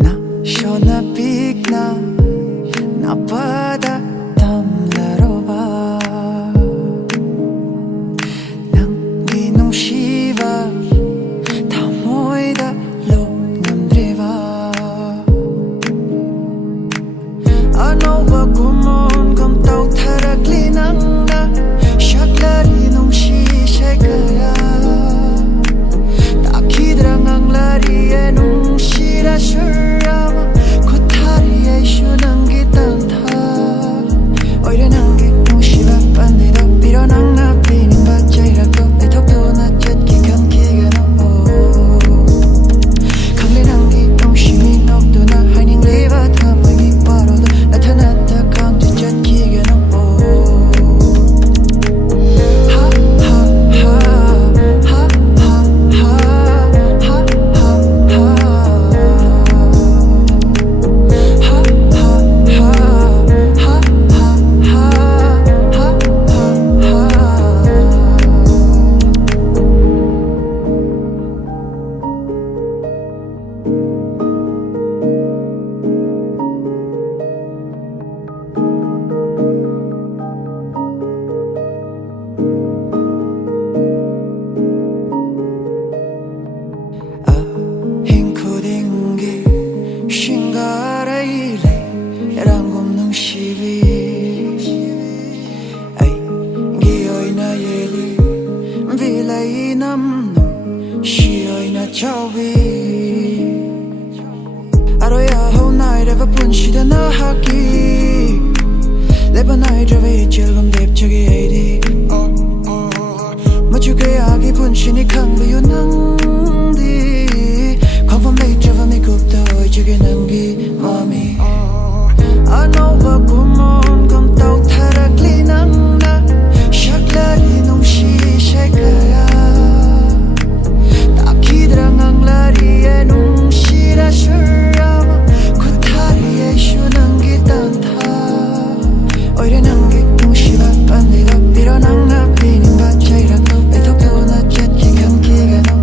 Nasonna bigna napada tamlaroba nanggi nungsiba tamoida loknamdriba Anoba kumon kam tau tharakli nangna shaklari nungsi shekaya takhidrang anglari nungsira shurama kuthari shunangi tantha oire nangi nungsiba pandida piro nangna pinin bachairakto Athokpam na chatki kamkiga no khangli nangi nungsimi nokduna haining leba thamagi parodo nathanatta khangju chatkiga no ha ha ha ha ha ha ha ha Hinkudingi shingareile rangom nungsibi ay giyoy na yeli vilay namno shiyoy na chawi aroya ho nai reva punshida na haki leba nai reva ichilgam depchagi aidi machuke agi punshini khangbayu nangdi Confirm later for me cooked the chicken and give mommy Anoba kumon kam tau tharakli nangna shaklari nungsi shekaya takhidrang anglari nungsira shurama kuthari shunangi tantha oire nangi nungsiba pandida piro nangna pinin bachairakto Athokpam na chatki kamkiga no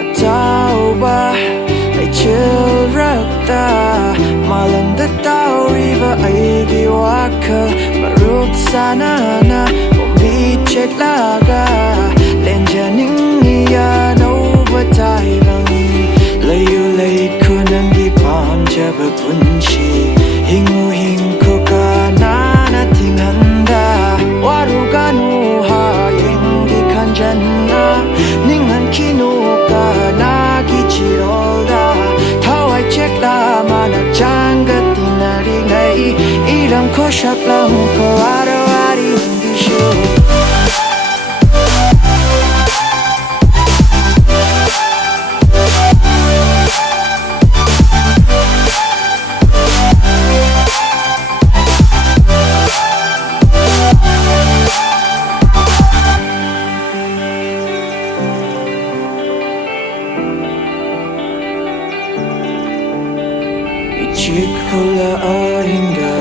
Ataoba Leichil rakta malanda tau river aigi waka maruk sanana bombi chet laga Lancgenba no bataibang layu lay kunangi pam jaba punchi hingu hingko kanana tinghanda waruganu ha yengi kanjana ningan kinuka nagi chirolda thawai chekla mana janga tinari ngai irang ko shaklam ko arawari ngisho Chikula ahinga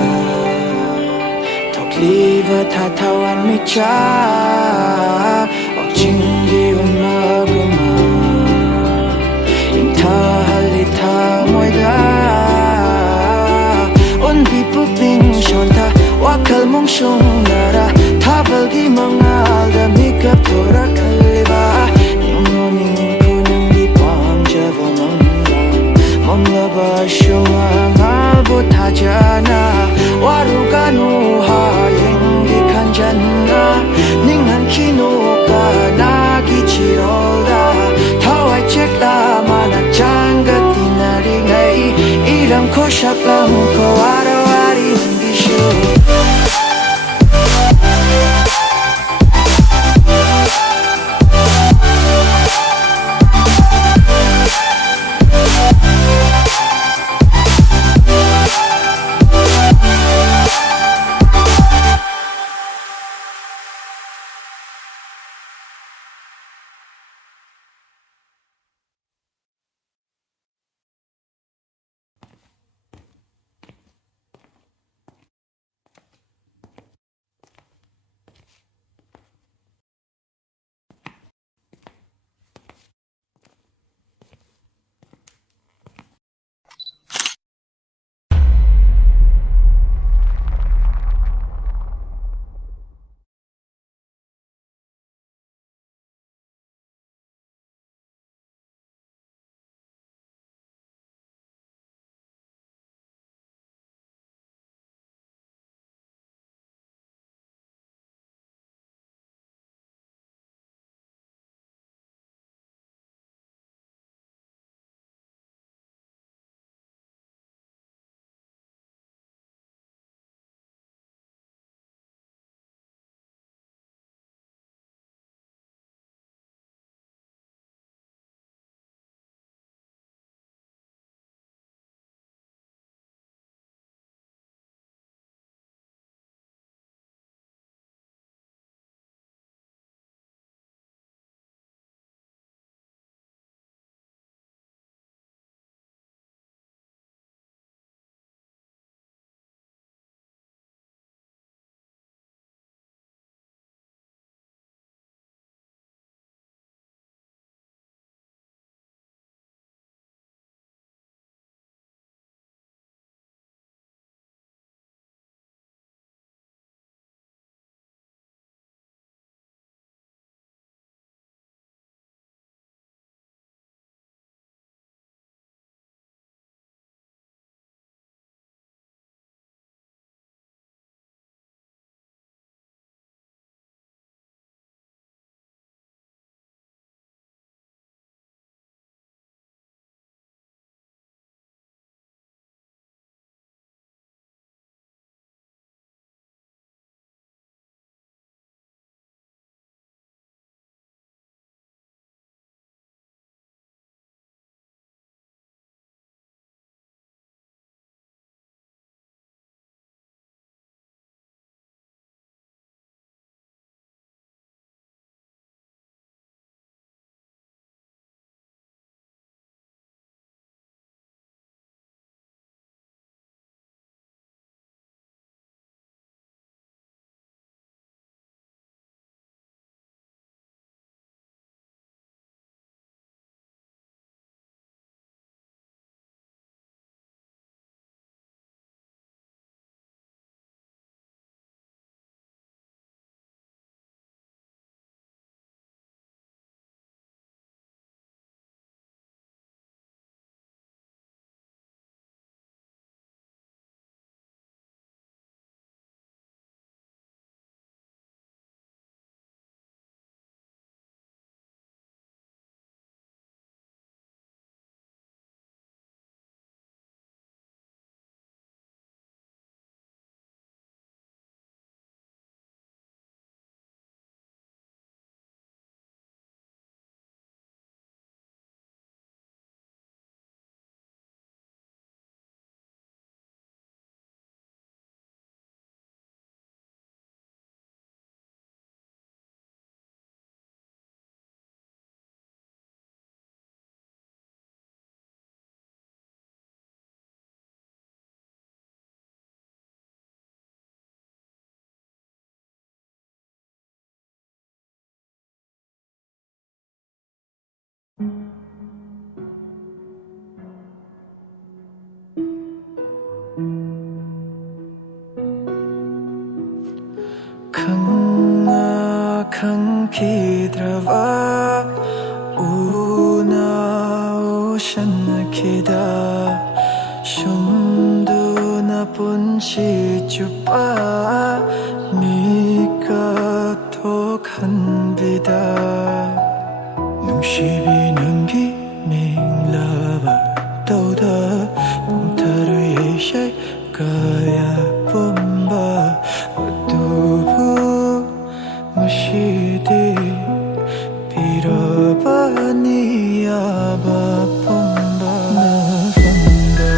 Tokliva tatawan micha Okchingi unaguma Inta halita moida Unbi puping shonta Wakal mong shongnara Thabalgi mangalda mikap tora kalliba Ningno ningko nanggi pamjava manglam Mamlaba shunga ngalbo thajana Waruganu ha yengi kanjana Ningan kinoka nagi chirolda Thawai chekla mana janga tinari ngai Iram ko shaklam ko warawari ngishu KHATOKPIKHRABA Una ocean kida Shunduna punchi chupa Mika tokhan vida Nungsibi nungi minglaba Tauda Pumtaru yeshai Kaya bomba Matubu Mashidi Pirabaniya Bapumba Nafanda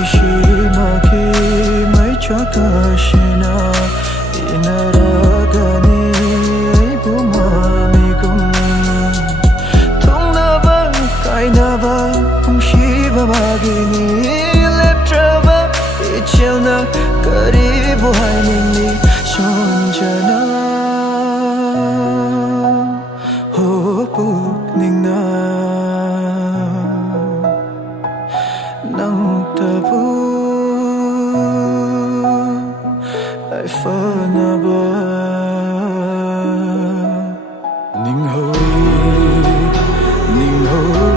Shishimaki mai chakashina Inaragani bumamigum Tungnava kainava Shiva magini leptrava Ichilna karibu hainini Sonjana Hopuk ningna Nangtabu Ay fanaba Ningthou Ningthou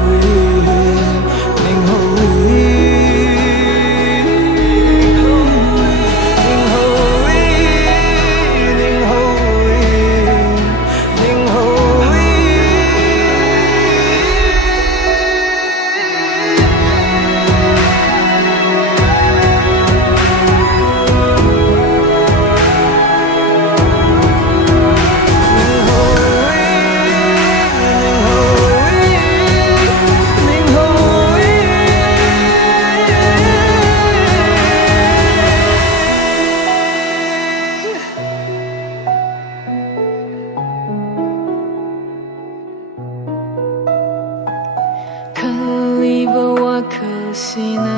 Sina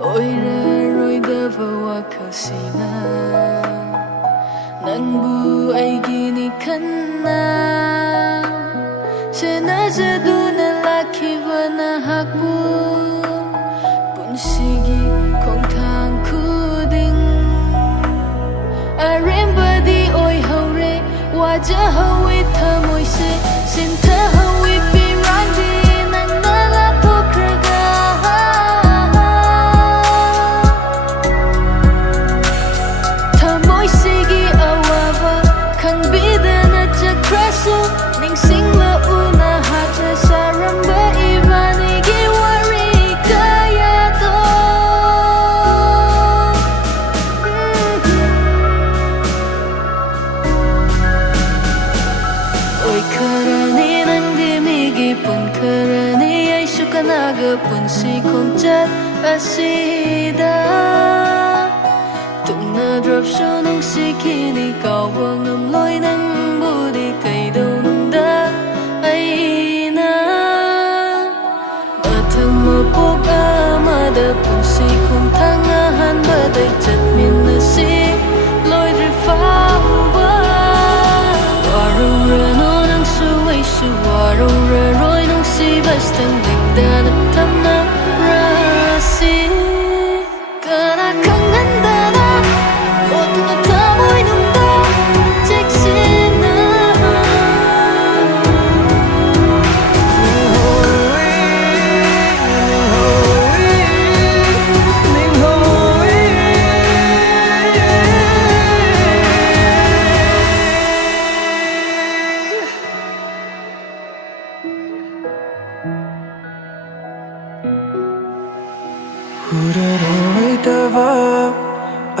Oira roidava wakasina Nanbu aigini kanna Senazaduna lakivana hakbu Punsigi kongtang kuding Arembadi oi haure Wajahawi tamoise Sintahawi pirandi Singla una hata saramba ibani giwari kaya to Oi karani nangdimigi pun karani ay sukanaga pun si kumchat asida Tungna drop shunung si kini kawang amloy nang budi kay daw Mapok amada punsi kung tangahan baday chatmin na si Lloyd Rifalba Warong-rano ng suway-su Warong-raroy ng si Bastang Ligdan at tamna rasi Kanakang ganda na O tumatamoy nung da Teksin na Huraroidava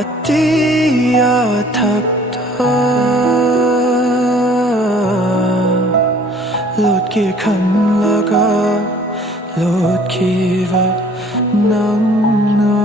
atiya thakta Lotki khanlaga Lotki va nangna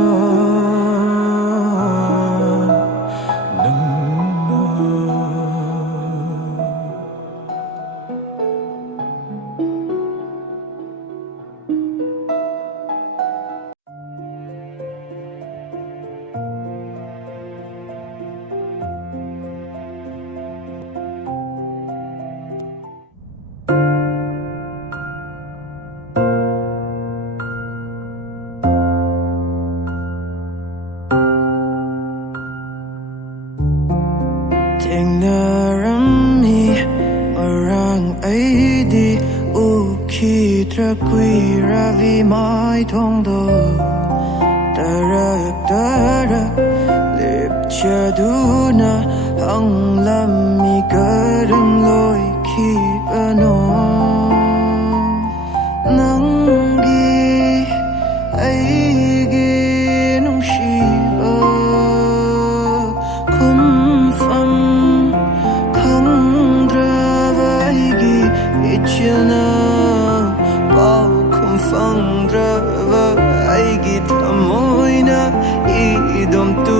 ấy đi u khi tra quy ra vì mãi thông đồ ta ra lệp cha du na hằng làm mi cơ đừng lối khi bano nắng ghi ấy ghi nông shi kum phăng khăng ra vai ghi ichna bao kum phăng ra vai ghi thamoi na idom tu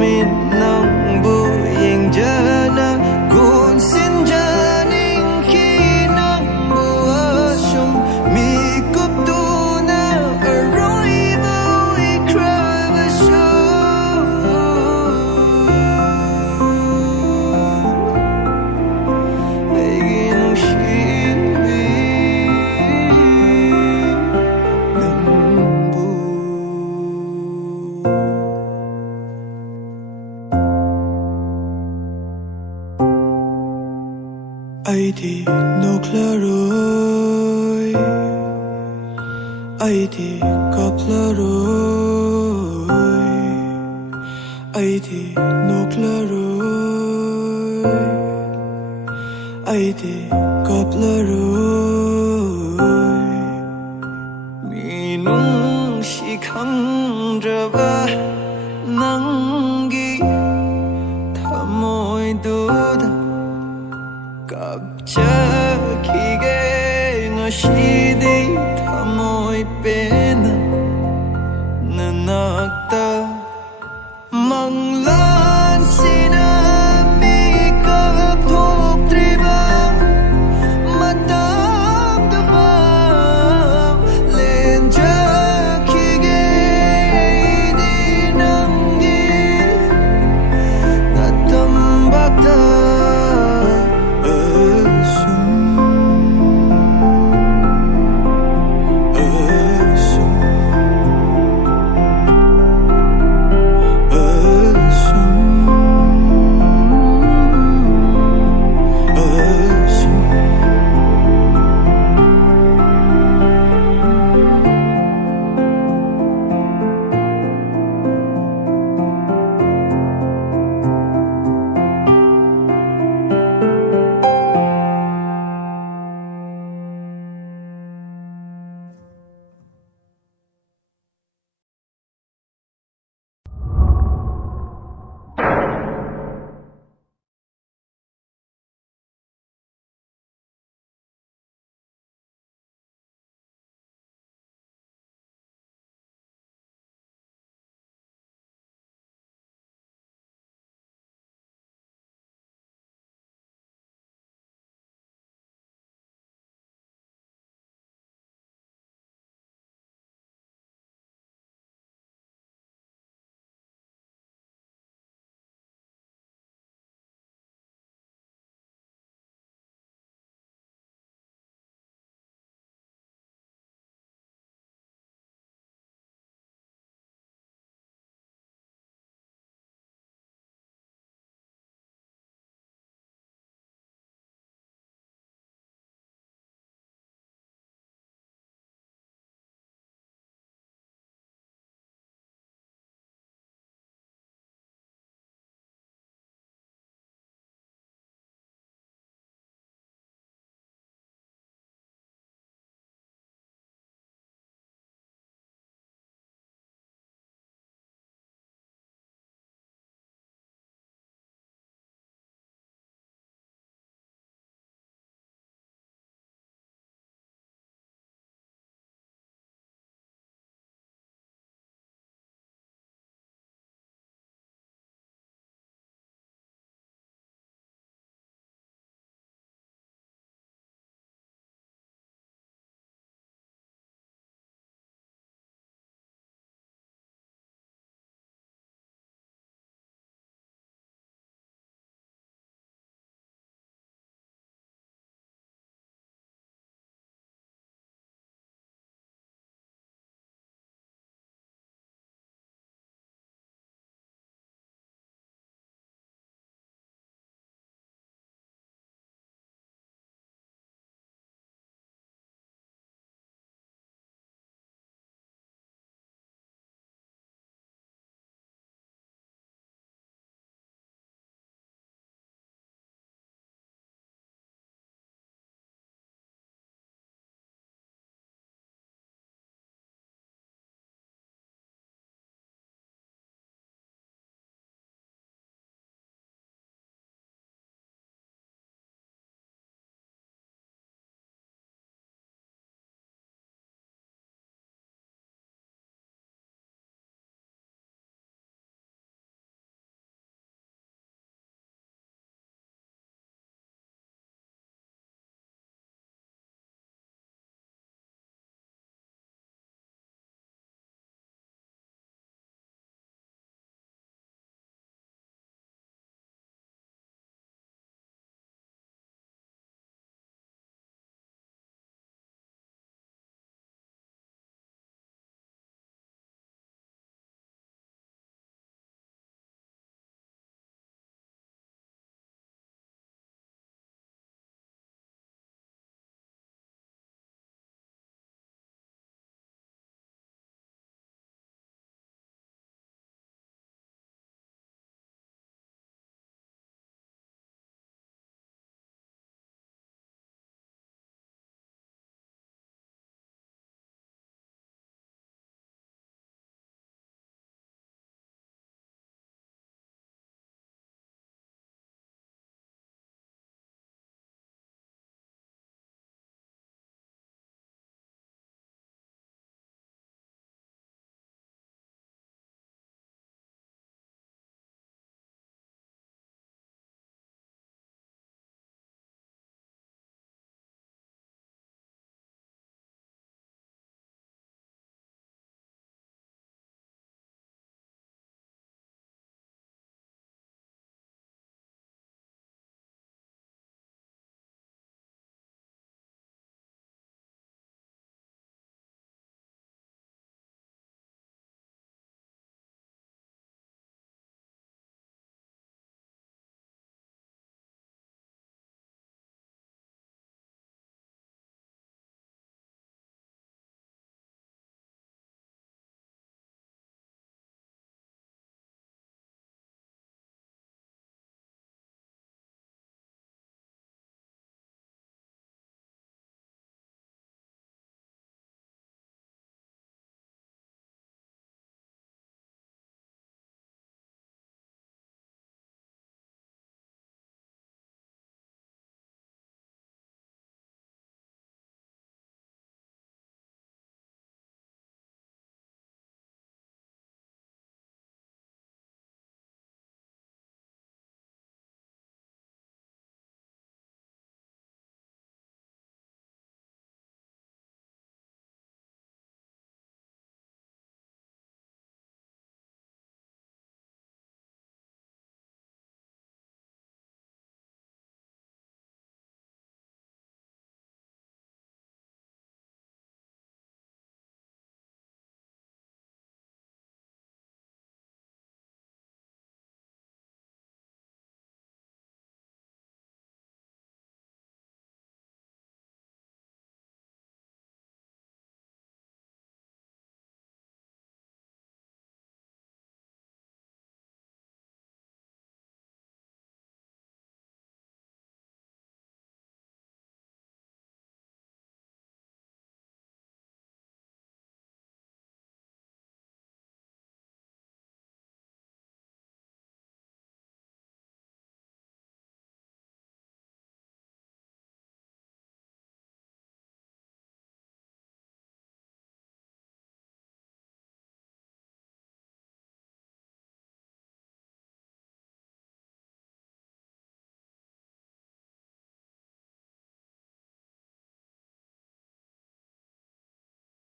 min nang bu yeng jana kun sin janing khi nang bu asum mi kup tu na aroi vui krava shu begin shi nang bu ai thì nô kla rồi ai thì cọp la rồi ai thì nô kla rồi ai thì cọp la rồi mi nung shi khăng ra ba nang gi thamoi du da 갑자기게 ngashidi thamoy pena nanakta mangla